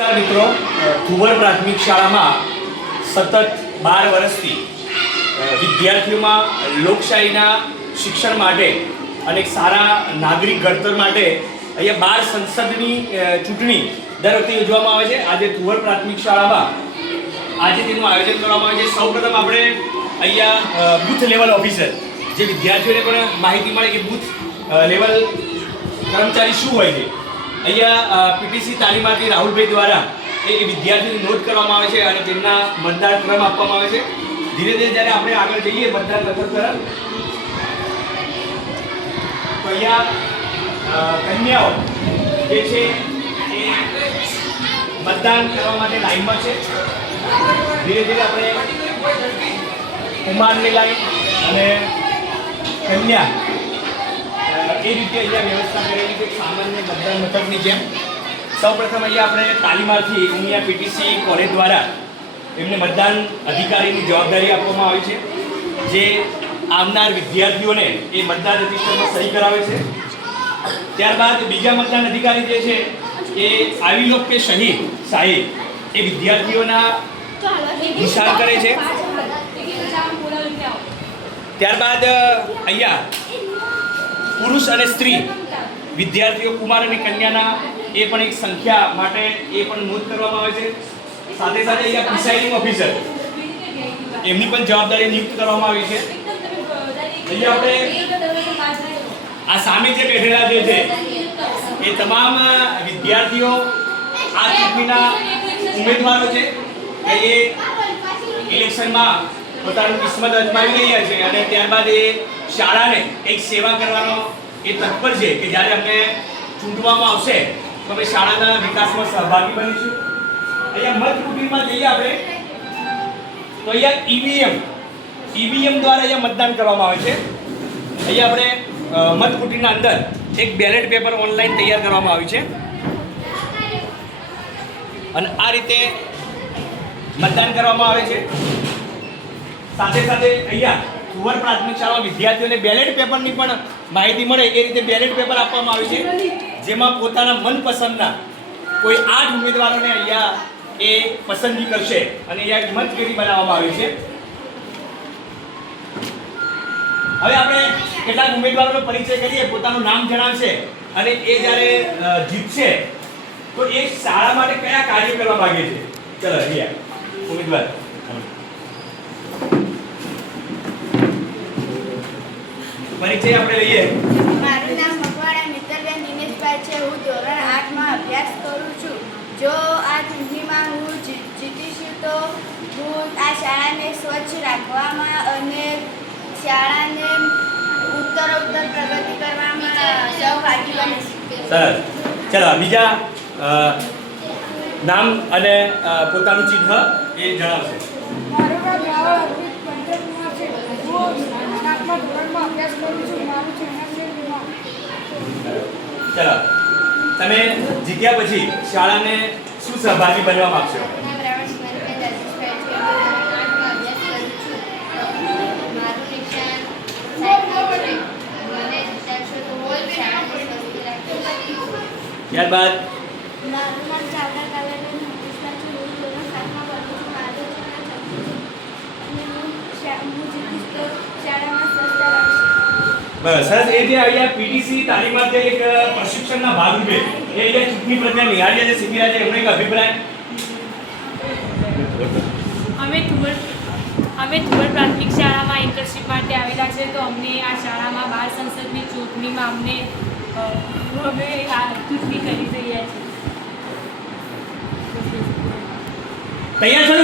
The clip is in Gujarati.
મિત્રો ધુવર પ્રાથમિક શાળામાં સતત 12 વર્ષથી વિદ્યાર્થીઓમાં લોકશાહીના શિક્ષણ માટે અને સારા નાગરિક ઘડતર માટે અહીંયા 12 સંસદની ચૂંટણી દર વખતે યોજવામાં આવે છે. આજે ધુવર પ્રાથમિક શાળામાં આજે તેનું આયોજન કરવામાં આવે છે. સૌપ્રથમ આપણે અહીંયા બૂથ લેવલ ઓફિસર જે વિદ્યાર્થીઓને પણ માહિતી મળે કે બૂથ લેવલ કર્મચારી શું હોય છે. અહીંયા પીટીસી તાલીમાર્થી રાહુલભાઈ દ્વારા એ વિદ્યાર્થીઓની નોંધ કરવામાં આવે છે અને તેમના મતદાન ક્રમ આપવામાં આવે છે. ધીરે ધીરે જ્યારે આપણે આગળ જઈએ મતદાન મથક તરફ તો અહીંયા કન્યાઓ જે છે એ મતદાન કરવા માટે લાઈનમાં છે. ધીરે ધીરે આપણે કુમારની લાઈન અને કન્યા એ રીતે અહીંયા વ્યવસ્થા કરેલી છે સામાન્ય મતદાન મથકની જેમ. સૌપ્રથમ અહીંયા આપણે તાલીમાર્થી અહીંયા પીટીસી કોલેજ દ્વારા એમને મતદાન અધિકારીની જવાબદારી આપવામાં આવી છે જે આવનાર વિદ્યાર્થીઓને એ મતદાન રજિસ્ટરમાં સહી કરાવે છે. ત્યારબાદ બીજા મતદાન અધિકારી જે છે એ આવિલોક કે શહીદ સાહેબ એ વિદ્યાર્થીઓના નિશાન કરે છે. ત્યારબાદ અહીંયા પુરુષ અને સ્ત્રી વિદ્યાર્થીઓ કુમાર અને કન્યાના એ પણ એક સંખ્યા માટે એ પણ નોંધ કરવામાં આવે છે. સાથે સાથે અહીંયા પ્રિસાઇડિંગ ઓફિસર એમની પણ જવાબદારી નિયુક્ત કરવામાં આવી છે. અહીંયા આપણે આ સામે જે બેઠેલા જે છે એ તમામ વિદ્યાર્થીઓ આ ચૂંટણીના ઉમેદવારો છે કે એ ઇલેક્શનમાં પોતાનું કિસ્મત અજમાવી રહ્યા છે અને ત્યારબાદ એ શાળાને એક સેવા કરવાનો એ તત્પર છે કે જ્યારે અમને ચૂંટવામાં આવશે તો અમે શાળાના વિકાસમાં સહભાગી બનીશું. અહીંયા મતકુટીરમાં જઈએ આપણે તો અહીંયા ઈવીએમ દ્વારા અહીંયા મતદાન કરવામાં આવે છે. અહીંયા આપણે મતકુટીના અંદર એક બેલેટ પેપર ઓનલાઈન તૈયાર કરવામાં આવ્યું છે અને આ રીતે મતદાન કરવામાં આવે છે. સાથે સાથે અહીંયા ધુવર પ્રાથમિક શાળા વિદ્યાર્થીઓને બેલેટ પેપરની પણ માહિતી મળે એ રીતે બેલેટ પેપર આપવામાં આવે છે જેમાં પોતાના મનપસંદના કોઈ 8 ઉમેદવારોને અહીંયા એ પસંદગી કરશે અને અહીંયા મતપેટી બનાવવામાં આવી છે. હવે આપણે કેટલાક ઉમેદવારોનો પરિચય કરીએ, પોતાનું નામ જણાવશે અને એ જ્યારે જીતશે તો એ શાળા માટે કયા કાર્ય કરવા માંગે છે. ચલો અહીંયા ઉમેદવાર પરિચય આપણે લઈએ. મારું નામ મકવાણા મિત્તલબેન દિનેશભાઈ છે. હું ધોરણ 8 માં અભ્યાસ કરું છું. જો આ ચૂંટણીમાં હું જીતીશ તો હું આ શાળાને સ્વચ્છ રાખવામાં અને શાળાને ઉત્તરોત્તર પ્રગતિ કરવામાં સહભાગી બનીશ. સરસ. ચલો બીજા નામ અને પોતાનું ચિહ્ન એ જણાવશે. મારું નામ રાવળ અરવિંદ પંચકુમાર છે. હું 8મા ધોરણમાં અભ્યાસ કરું છું. મારું ચિહ્ન છે વિમાન. ચલો તમે જીત્યા પછી શાળાને શું સહભાગી બનવા માંગશો? મારું નામ રાવળ રાજેશભાઈ છે. હું ધોરણ 8માં અભ્યાસ કરું છું. મારું નિશાન સાયકલ છે. મને જીતાડશો તો હું શાળાને સ્વસ્થ રાખીશ. ત્યારબાદ મારું નામ ચાવડા કાવ્યાબેન હંમેશભાઈ છે. હું ધોરણ 7માં ભણું છું. મારું ચિહ્ન ચક્કુ છે અને હું જીતીશ તો શાળામાં સ્વસ્થ રાખીશ. બસ સરસ. એ જે અહીંયા પીટીસી તાલીમાર્થી એક પ્રશિક્ષણના ભાગરૂપે એ અહીંયા ચૂંટણી પ્રક્રિયા નિહાળ્યા છે શીખી રહ્યા છે એમનો એક અભિપ્રાય. અમે ધુવર પ્રાથમિક શાળામાં ઇન્ટર્નશીપ માટે આવેલા છે તો અમને આ શાળામાં 12 સંસદની ચૂંટણીમાં અમે આ ચૂંટણી કરી રહ્યા છીએ. તૈયાર છો